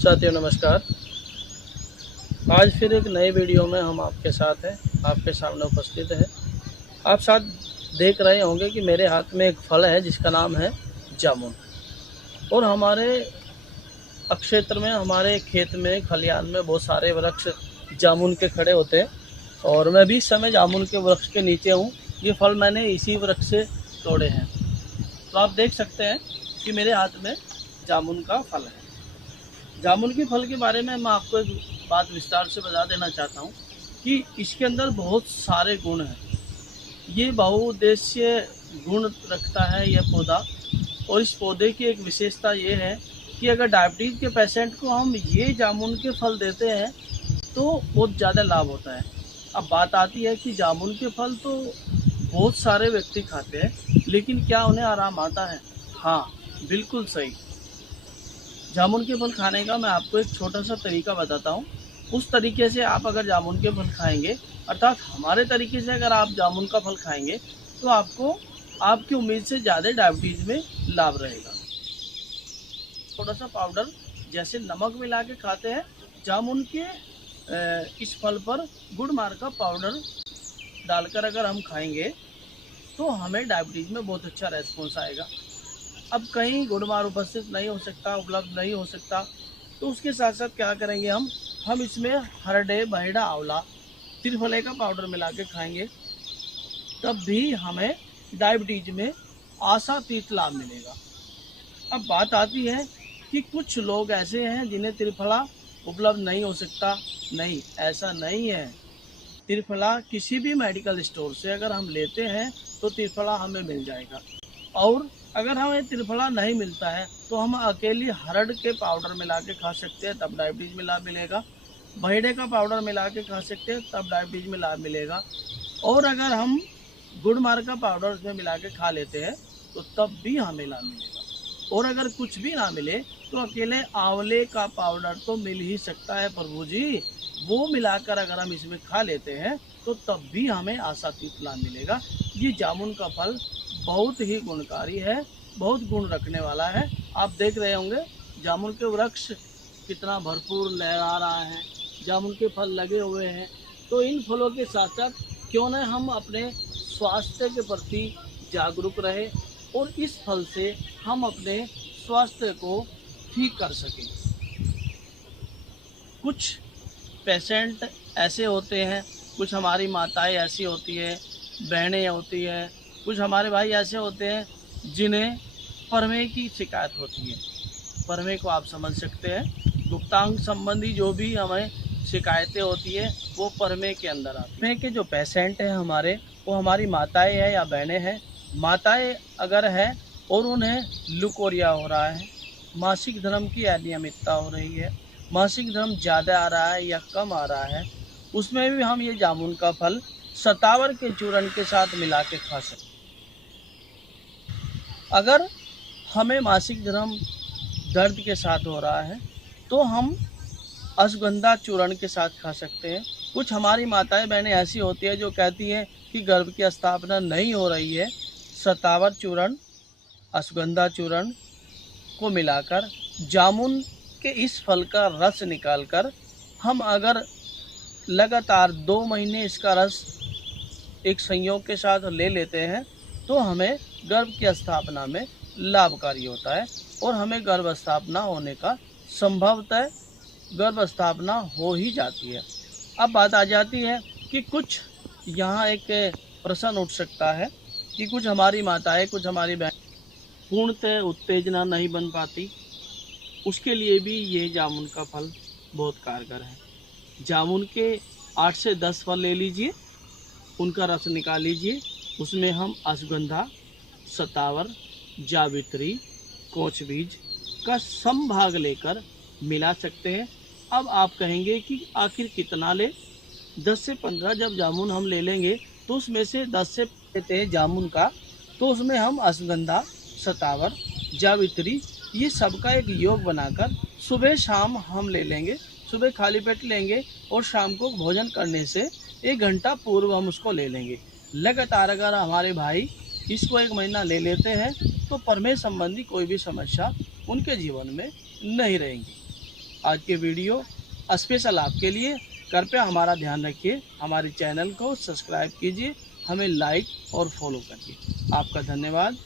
साथियों नमस्कार। आज फिर एक नए वीडियो में हम आपके साथ हैं, आपके सामने उपस्थित है। आप साथ देख रहे होंगे कि मेरे हाथ में एक फल है जिसका नाम है जामुन। और हमारे क्षेत्र में, हमारे खेत में, खलिहान में बहुत सारे वृक्ष जामुन के खड़े होते हैं और मैं भी इस समय जामुन के वृक्ष के नीचे हूँ। ये फल मैंने इसी वृक्ष से तोड़े हैं। तो आप देख सकते हैं कि मेरे हाथ में जामुन का फल है। जामुन के फल के बारे में मैं आपको एक बात विस्तार से बता देना चाहता हूँ कि इसके अंदर बहुत सारे गुण हैं। ये बहुउद्देशीय गुण रखता है यह पौधा। और इस पौधे की एक विशेषता ये है कि अगर डायबिटीज़ के पेशेंट को हम ये जामुन के फल देते हैं तो बहुत ज़्यादा लाभ होता है। अब बात आती है कि जामुन के फल तो बहुत सारे व्यक्ति खाते हैं, लेकिन क्या उन्हें आराम आता है? हाँ, बिल्कुल सही। जामुन के फल खाने का मैं आपको एक छोटा सा तरीका बताता हूँ। उस तरीके से आप अगर जामुन के फल खाएंगे, अर्थात हमारे तरीके से अगर आप जामुन का फल खाएंगे, तो आपको आपकी उम्मीद से ज़्यादा डायबिटीज़ में लाभ रहेगा। थोड़ा सा पाउडर जैसे नमक मिला के खाते हैं, जामुन के इस फल पर गुड़ मार का पाउडर डालकर अगर हम खाएंगे तो हमें डायबिटीज़ में बहुत अच्छा रेस्पॉन्स आएगा। अब कहीं गुड़ मार उपस्थित नहीं हो सकता, उपलब्ध नहीं हो सकता, तो उसके साथ साथ क्या करेंगे हम इसमें हरडे, बहेड़ा, आंवला, त्रिफले का पाउडर मिला के खाएंगे, तब भी हमें डायबिटीज में आशातीत लाभ मिलेगा। अब बात आती है कि कुछ लोग ऐसे हैं जिन्हें त्रिफला उपलब्ध नहीं हो सकता। नहीं, ऐसा नहीं है। त्रिफला किसी भी मेडिकल स्टोर से अगर हम लेते हैं तो त्रिफला हमें मिल जाएगा। और अगर हमें त्रिफला नहीं मिलता है तो हम अकेली हरड़ के पाउडर मिला के खा सकते हैं, तब डायबिटीज़ में लाभ मिलेगा। बहेड़े का पाउडर मिला के खा सकते हैं, तब डायबिटीज़ में लाभ मिलेगा। और अगर हम गुड़ मार का पाउडर उसमें मिला के खा लेते हैं तो तब भी हमें लाभ मिलेगा। और अगर कुछ भी ना मिले तो अकेले आंवले का पाउडर तो मिल ही सकता है प्रभु जी, वो मिलाकर अगर हम इसमें खा लेते हैं तो तब भी हमें आशातीत लाभ मिलेगा। ये जामुन का फल बहुत ही गुणकारी है, बहुत गुण रखने वाला है। आप देख रहे होंगे जामुन के वृक्ष कितना भरपूर लहरा रहा है, जामुन के फल लगे हुए हैं। तो इन फलों के साथ साथ क्यों न हम अपने स्वास्थ्य के प्रति जागरूक रहे और इस फल से हम अपने स्वास्थ्य को ठीक कर सकें। कुछ पेशेंट ऐसे होते हैं, कुछ हमारी माताएं ऐसी होती है, बहनें होती है, कुछ हमारे भाई ऐसे होते हैं जिन्हें परमे की शिकायत होती है। परमे को आप समझ सकते हैं, गुप्तांग संबंधी जो भी हमें शिकायतें होती है वो परमे के अंदर आती है। परमे के जो पेशेंट हैं हमारे, वो हमारी माताएं हैं या बहनें हैं। माताएं अगर है और उन्हें लुकोरिया हो रहा है, मासिक धर्म की अनियमितता हो रही है, मासिक धर्म ज़्यादा आ रहा है या कम आ रहा है, उसमें भी हम ये जामुन का फल सतावर के चूर्ण के साथ मिला के खा सकते। अगर हमें मासिक धर्म दर्द के साथ हो रहा है तो हम अश्वगंधा चूर्ण के साथ खा सकते हैं। कुछ हमारी माताएं बहनें ऐसी होती है जो कहती हैं कि गर्भ की स्थापना नहीं हो रही है, सतावर चूर्ण, अश्वगंधा चूर्ण को मिलाकर जामुन के इस फल का रस निकालकर हम अगर लगातार 2 महीने इसका रस एक संयोग के साथ ले लेते हैं तो हमें गर्भ की स्थापना में लाभकारी होता है और हमें गर्भ स्थापना होने का संभवतः गर्भ स्थापना हो ही जाती है। अब बात आ जाती है कि कुछ यहाँ एक प्रश्न उठ सकता है कि कुछ हमारी माताएं, कुछ हमारी बहन पूर्णतः उत्तेजना नहीं बन पाती, उसके लिए भी ये जामुन का फल बहुत कारगर है। जामुन के 8 से 10 फल ले लीजिए, उनका रस निकाल लीजिए, उसमें हम अश्वगंधा, सतावर, जावित्री, कोच बीज का समभाग लेकर मिला सकते हैं। अब आप कहेंगे कि आखिर कितना ले? 10 से 15 जब जामुन हम ले लेंगे तो उसमें से 10 से लेते हैं जामुन का, तो उसमें हम अश्वगंधा, सतावर, जावित्री, ये सबका एक योग बनाकर सुबह शाम हम ले लेंगे। सुबह खाली पेट लेंगे और शाम को भोजन करने से 1 घंटा पूर्व हम उसको ले लेंगे। लगातार अगर हमारे भाई इसको 1 महीना ले लेते हैं तो परमेय संबंधी कोई भी समस्या उनके जीवन में नहीं रहेंगी। आज के वीडियो स्पेशल आपके लिए। कृपया हमारा ध्यान रखिए, हमारे चैनल को सब्सक्राइब कीजिए, हमें लाइक और फॉलो करिए। आपका धन्यवाद।